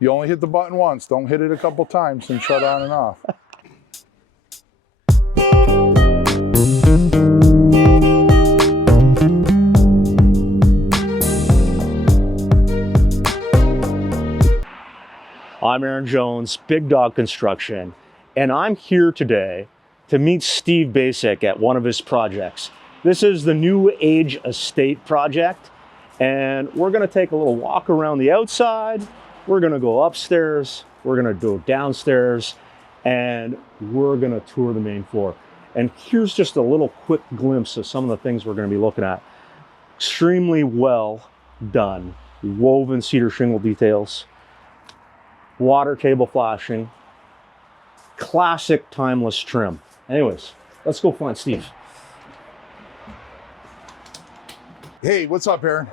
You only hit the button once. Don't hit it a couple times and shut on and off. I'm Aaron Jones, Big Dog Construction, and I'm here today to meet Steve Baczek at one of his projects. This is the New Age Estate project, and we're gonna take a little walk around the outside. We're gonna go upstairs, we're gonna go downstairs, and we're gonna tour the main floor. And here's just a little quick glimpse of some of the things we're gonna be looking at. Extremely well done, woven cedar shingle details, water table flashing, classic timeless trim. Anyways, let's go find Steve. Hey, what's up, Aaron?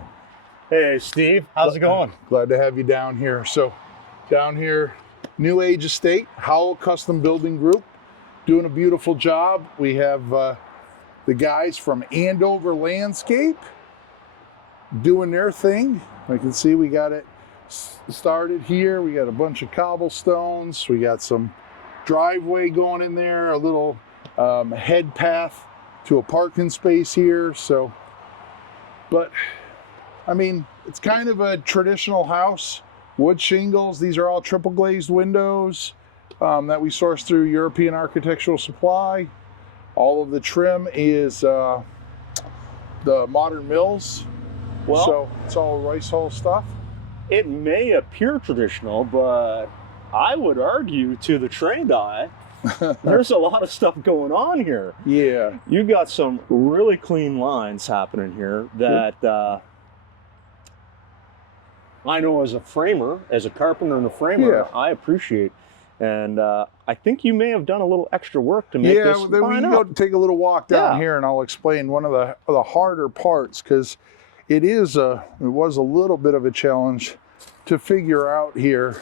Hey, Steve, how's it going? Glad to have you down here. So, down here, New Age Estate, Howell Custom Building Group, doing a beautiful job. We have the guys from Andover Landscape doing their thing. I can see we got it started here. We got a bunch of cobblestones. We got some driveway going in there, a little head path to a parking space here. So, but I mean, it's kind of a traditional house. Wood shingles. These are all triple glazed windows that we source through European Architectural Supply. All of the trim is the Modern Mills. Well, so it's all rice hull stuff. it may appear traditional, but I would argue to the trained eye, there's a lot of stuff going on here. Yeah. You got some really clean lines happening here that I know as a framer, as a carpenter and a framer, I appreciate. And I think you may have done a little extra work to make this then we can go take a little walk down here, and I'll explain one of the harder parts, because it was a little bit of a challenge to figure out here.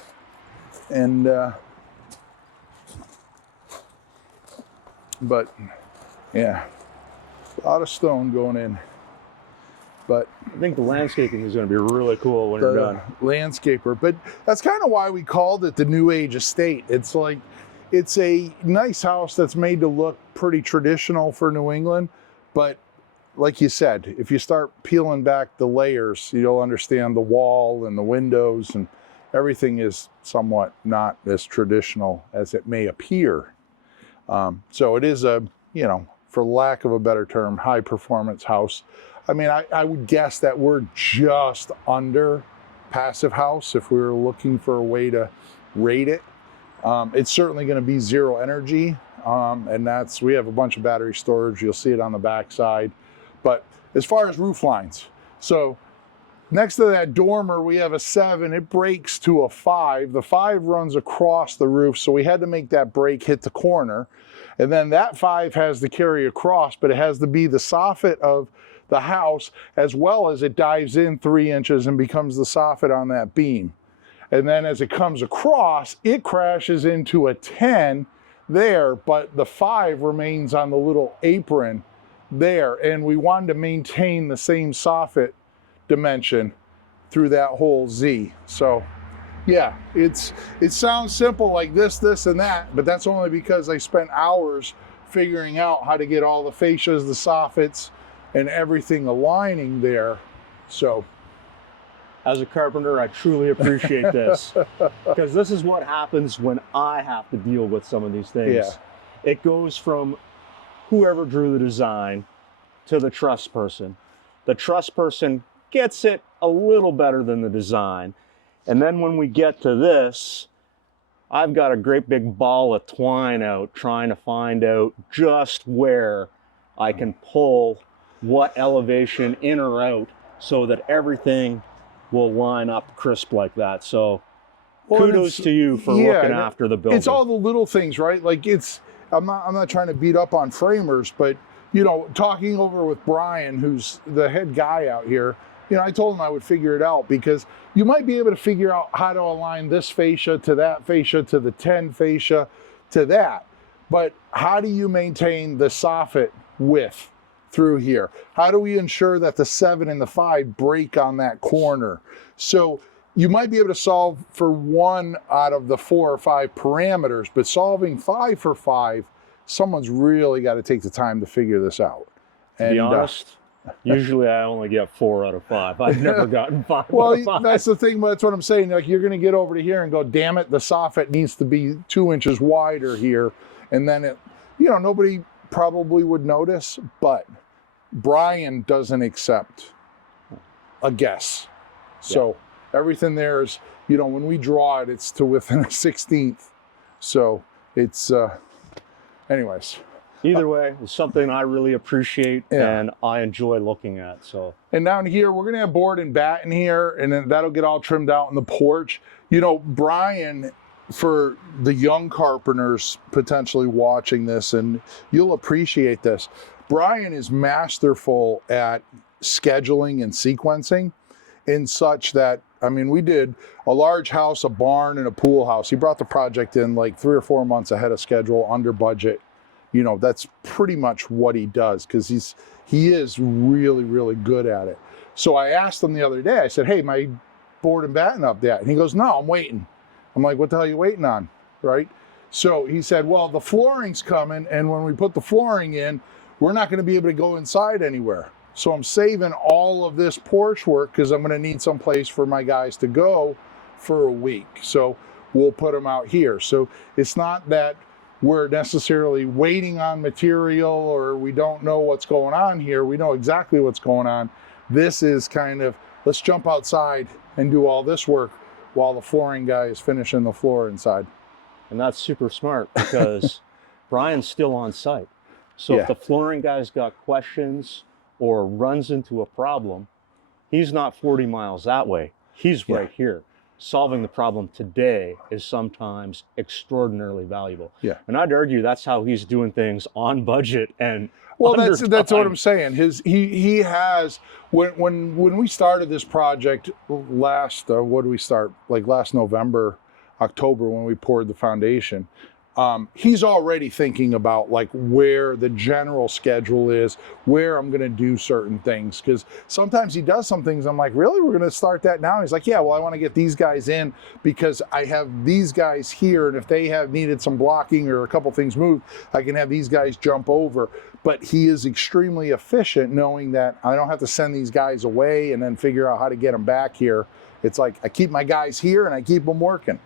And but yeah, a lot of stone going in. But I think the landscaping is going to be really cool when you're done. Landscaper, but that's kind of why we called it the New Age Estate. It's like, it's a nice house that's made to look pretty traditional for New England, but like you said, if you start peeling back the layers, you'll understand the wall and the windows and everything is somewhat not as traditional as it may appear. So it is a, for lack of a better term, high performance house. I mean, I would guess that we're just under passive house if we were looking for a way to rate it. It's certainly going to be zero energy, and we have a bunch of battery storage. You'll see it on the back side. But as far as roof lines, so next to that dormer, we have a 7. It breaks to a 5. The 5 runs across the roof, so we had to make that break hit the corner. And then that 5 has to carry across, but it has to be the soffit of the house, as well as it dives in 3 inches and becomes the soffit on that beam. And then as it comes across, it crashes into a 10 there, but the 5 remains on the little apron there. And we wanted to maintain the same soffit dimension through that whole Z. So yeah, it sounds simple like this, and that, but that's only because I spent hours figuring out how to get all the fascias, the soffits, and everything aligning there. So as a carpenter, I truly appreciate this, because this is what happens when I have to deal with some of these things. Yeah. It goes from whoever drew the design to the truss person. The truss person gets it a little better than the design. And then when we get to this, I've got a great big ball of twine out trying to find out just where I can pull what elevation in or out so that everything will line up crisp like that. So kudos to you for looking after the building. It's all the little things, right? Like I'm not trying to beat up on framers, but talking over with Brian, who's the head guy out here, I told him I would figure it out, because you might be able to figure out how to align this fascia to that fascia to the 10 fascia to that. But how do you maintain the soffit width through here? How do we ensure that the 7 and the 5 break on that corner? So you might be able to solve for 1 out of the 4 or 5 parameters, but solving 5 for 5, someone's really got to take the time to figure this out. To be honest, usually I only get 4 out of 5. I've never gotten 5 well, out of 5. that's the thing. That's what I'm saying. Like, you're going to get over to here and go, damn it, the soffit needs to be 2 inches wider here. And then it, nobody probably would notice, but Brian doesn't accept a guess. So everything there is, when we draw it, it's to within a 16th. So it's, anyways. Either way, it's something I really appreciate and I enjoy looking at. So. And down here, we're gonna have board and bat in here, and then that'll get all trimmed out in the porch. Brian, for the young carpenters potentially watching this, and you'll appreciate this, Brian is masterful at scheduling and sequencing in such that, we did a large house, a barn, and a pool house. He brought the project in like 3 or 4 months ahead of schedule, under budget. That's pretty much what he does, because he is really, really good at it. So I asked him the other day, I said, hey, my board and batten up yet? And he goes, no, I'm waiting. I'm like, what the hell are you waiting on, right? So he said, well, the flooring's coming, and when we put the flooring in, we're not going to be able to go inside anywhere. So I'm saving all of this porch work because I'm going to need some place for my guys to go for a week. So we'll put them out here. So it's not that we're necessarily waiting on material or we don't know what's going on here. We know exactly what's going on. This is kind of, let's jump outside and do all this work while the flooring guy is finishing the floor inside. And that's super smart, because Brian's still on site. So if the flooring guy's got questions or runs into a problem, he's not 40 miles that way. He's right here. Solving the problem today is sometimes extraordinarily valuable. Yeah. And I'd argue that's how he's doing things on budget and well, that's what I'm saying. He has, when we started this project last, what did we start? Like last November, October, when we poured the foundation. He's already thinking about like where the general schedule is, where I'm going to do certain things. Because sometimes he does some things, I'm like, really? We're going to start that now? And he's like, yeah, well, I want to get these guys in because I have these guys here. And if they have needed some blocking or a couple things moved, I can have these guys jump over. But he is extremely efficient, knowing that I don't have to send these guys away and then figure out how to get them back here. It's like I keep my guys here and I keep them working.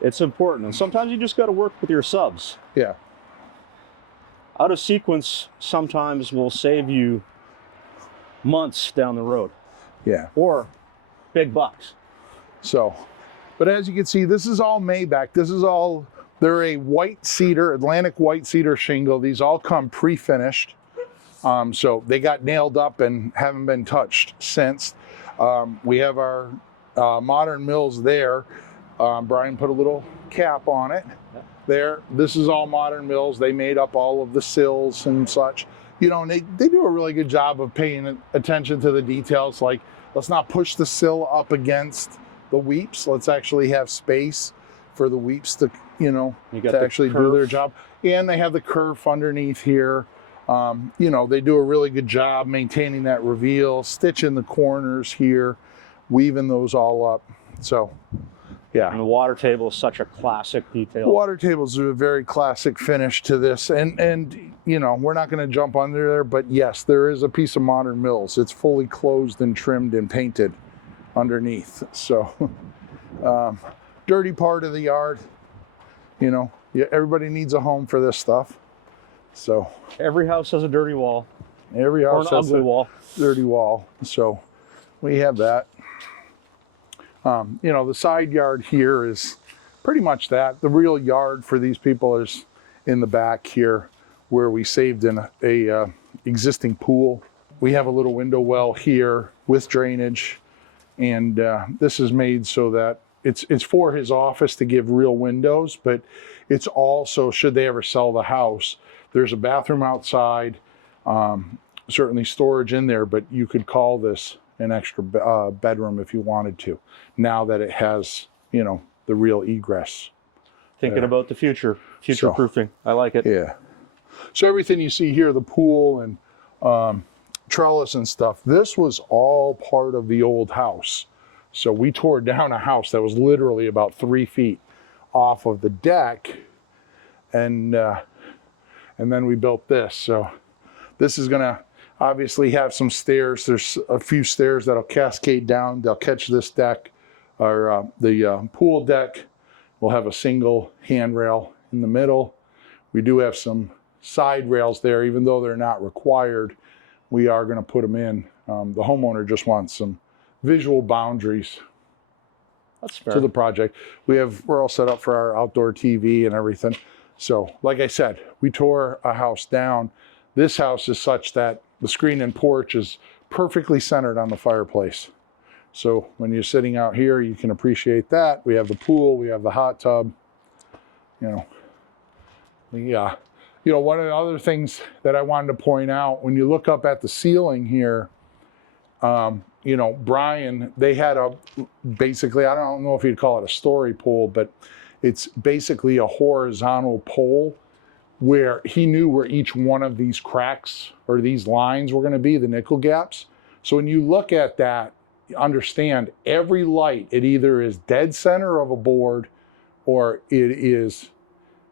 It's important. And sometimes you just got to work with your subs. Yeah. Out of sequence sometimes will save you months down the road. Yeah. Or big bucks. So, but as you can see, this is all Maybach. This is all, they're a white cedar, Atlantic white cedar shingle. These all come pre-finished. So they got nailed up and haven't been touched since. We have our modern mills there. Brian put a little cap on it there. This is all modern mills. They made up all of the sills and such. And they do a really good job of paying attention to the details. Like, let's not push the sill up against the weeps. Let's actually have space for the weeps to, to actually do their job. And they have the kerf underneath here. They do a really good job maintaining that reveal, stitching the corners here, weaving those all up. So, yeah. And the water table is such a classic detail. The water tables are a very classic finish to this. And we're not going to jump under there, but yes, there is a piece of modern mills. It's fully closed and trimmed and painted underneath. So, dirty part of the yard, everybody needs a home for this stuff. So every house has a dirty wall. Every house has has a wall. dirty wall. So we have that. The side yard here is pretty much that. The real yard for these people is in the back here, where we saved in a existing pool. We have a little window well here with drainage, and this is made so that it's for his office to give real windows, but it's also, should they ever sell the house, there's a bathroom outside, certainly storage in there, but you could call this an extra bedroom if you wanted to, now that it has, the real egress. Thinking about the future proofing. I like it. Yeah. So everything you see here, the pool and trellis and stuff, this was all part of the old house. So we tore down a house that was literally about 3 feet off of the deck, and then we built this. So this is gonna obviously have some stairs. There's a few stairs that'll cascade down. They'll catch this deck, or the pool deck. We'll have a single handrail in the middle. We do have some side rails there, even though they're not required. We are going to put them in. The homeowner just wants some visual boundaries. That's fair. To the project. We're all set up for our outdoor TV and everything. So, like I said, we tore a house down. This house is such that the screen and porch is perfectly centered on the fireplace. So when you're sitting out here, you can appreciate that. We have the pool, we have the hot tub. You know, one of the other things that I wanted to point out, when you look up at the ceiling here, Brian, they had basically, I don't know if you'd call it a story pole, but it's basically a horizontal pole where he knew where each one of these cracks or these lines were going to be, the nickel gaps. So when you look at that, you understand every light, it either is dead center of a board or it is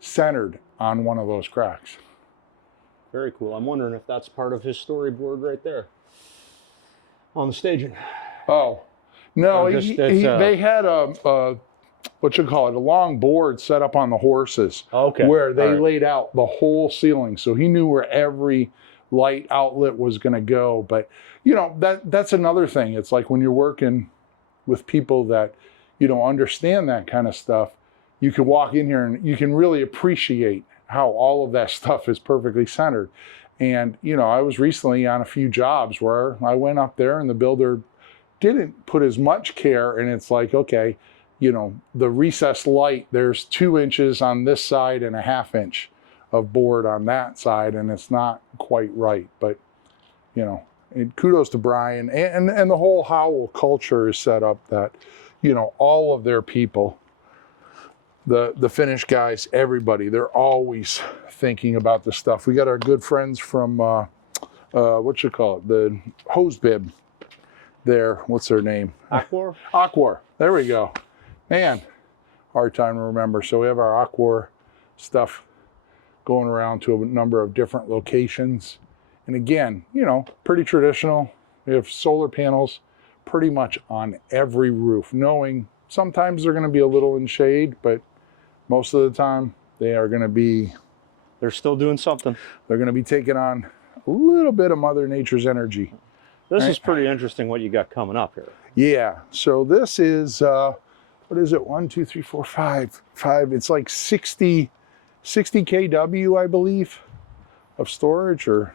centered on one of those cracks. Very cool. I'm wondering if that's part of his storyboard right there on the staging. Oh, no, they had a a long board set up on the horses. Okay. Where they laid out the whole ceiling. So he knew where every light outlet was going to go. But, that's another thing. It's like when you're working with people that, understand that kind of stuff, you can walk in here and you can really appreciate how all of that stuff is perfectly centered. And, I was recently on a few jobs where I went up there and the builder didn't put as much care, and it's like, okay, the recessed light, there's 2 inches on this side and a 1/2 inch of board on that side, and it's not quite right. But, and kudos to Brian, and the whole Howell culture is set up that, all of their people, the Finnish guys, everybody, they're always thinking about this stuff. We got our good friends from, the hose bib there. What's their name? Aquar? Aquar. There we go. Man, hard time to remember. So we have our Aquar stuff going around to a number of different locations. And again, pretty traditional. We have solar panels pretty much on every roof, knowing sometimes they're going to be a little in shade, but most of the time they are going to be... They're still doing something. They're going to be taking on a little bit of Mother Nature's energy. This is pretty interesting what you got coming up here. Yeah. So this is, what is it? 1, 2, 3, 4, 5. It's like 60 kW, I believe, of storage, or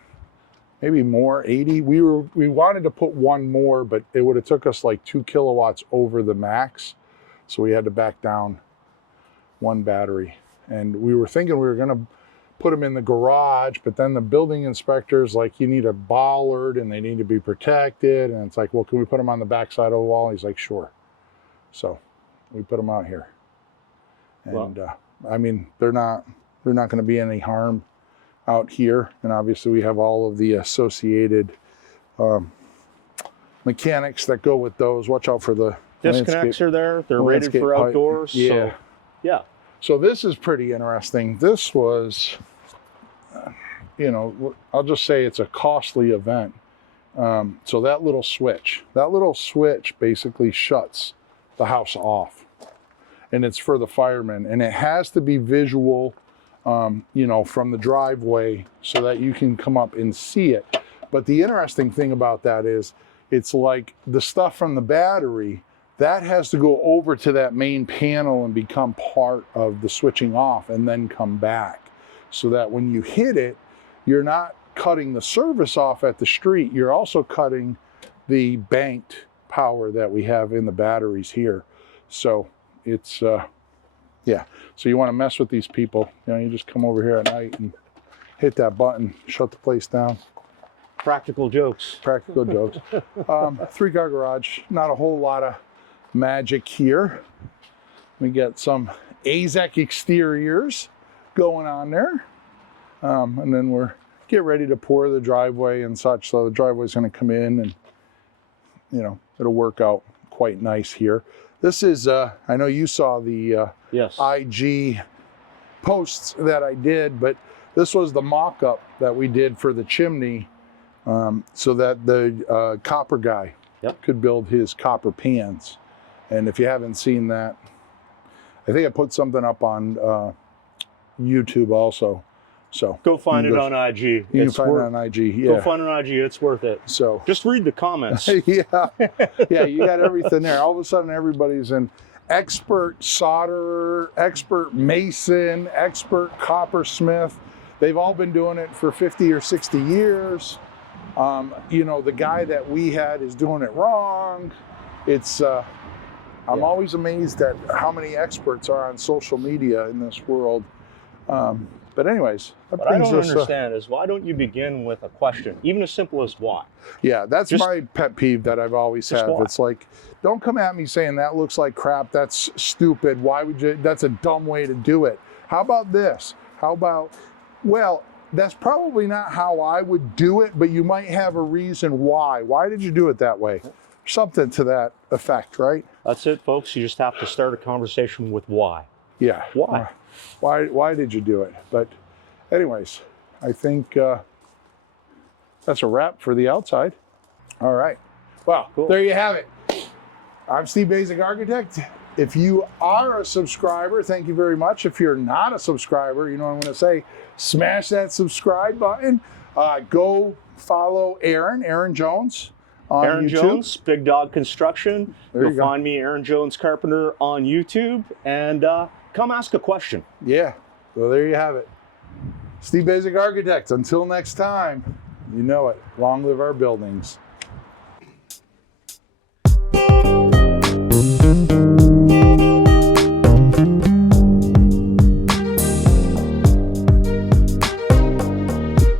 maybe more, 80. We wanted to put one more, but it would have took us like 2 kilowatts over the max. So we had to back down one battery. And we were thinking we were going to put them in the garage, but then the building inspector's like, you need a bollard and they need to be protected. And it's like, well, can we put them on the back side of the wall? And he's like, sure. So we put them out here. And I mean, they're not going to be any harm out here. And obviously we have all of the associated mechanics that go with those. Watch out for the disconnects are there. They're rated for outdoors. Pipe. Yeah. So, yeah. So this is pretty interesting. This was, I'll just say it's a costly event. So that little switch basically shuts the house off, and it's for the firemen, and it has to be visual, from the driveway so that you can come up and see it. But the interesting thing about that is it's like the stuff from the battery that has to go over to that main panel and become part of the switching off and then come back, so that when you hit it, you're not cutting the service off at the street, you're also cutting the banked power that we have in the batteries here. So it's, so you want to mess with these people, you just come over here at night and hit that button, shut the place down. Practical jokes. Practical jokes. 3-car garage, not a whole lot of magic here. We got some AZEK exteriors going on there. And then we're get ready to pour the driveway and such. So the driveway's going to come in and, it'll work out quite nice here. This is, I know you saw the Yes. IG posts that I did, but this was the mock-up that we did for the chimney, so that the copper guy could build his copper pans. And if you haven't seen that, I think I put something up on YouTube also. So go find it on IG. You can find it on IG. Yeah. Go find it on IG. It's worth it. So just read the comments. yeah, you got everything there. All of a sudden, everybody's an expert solderer, expert mason, expert coppersmith. They've all been doing it for 50 or 60 years. You know, the guy that we had is doing it wrong. It's I'm always amazed at how many experts are on social media in this world. But anyways, what I don't understand is, why don't you begin with a question, even as simple as why? Yeah, that's my pet peeve that I've always had. Why? It's like, don't come at me saying that looks like crap, that's stupid, why would you, that's a dumb way to do it. How about this? How about, well, that's probably not how I would do it, but you might have a reason why. Why did you do it that way? Something to that effect, right? That's it, folks. You just have to start a conversation with why. Yeah. Why? Why did you do it? But anyways, I think that's a wrap for the outside. All right. Well, cool. There you have it. I'm Steve Baczek, Architect. If you are a subscriber, thank you very much. If you're not a subscriber, you know what I'm going to say, smash that subscribe button. Go follow Aaron Jones on Aaron YouTube. Jones, Big Dog Construction. You'll find me, Aaron Jones Carpenter, on YouTube, and come ask a question. Yeah. So there you have it. Steve Baczek, Architect. Until next time, you know it. Long live our buildings.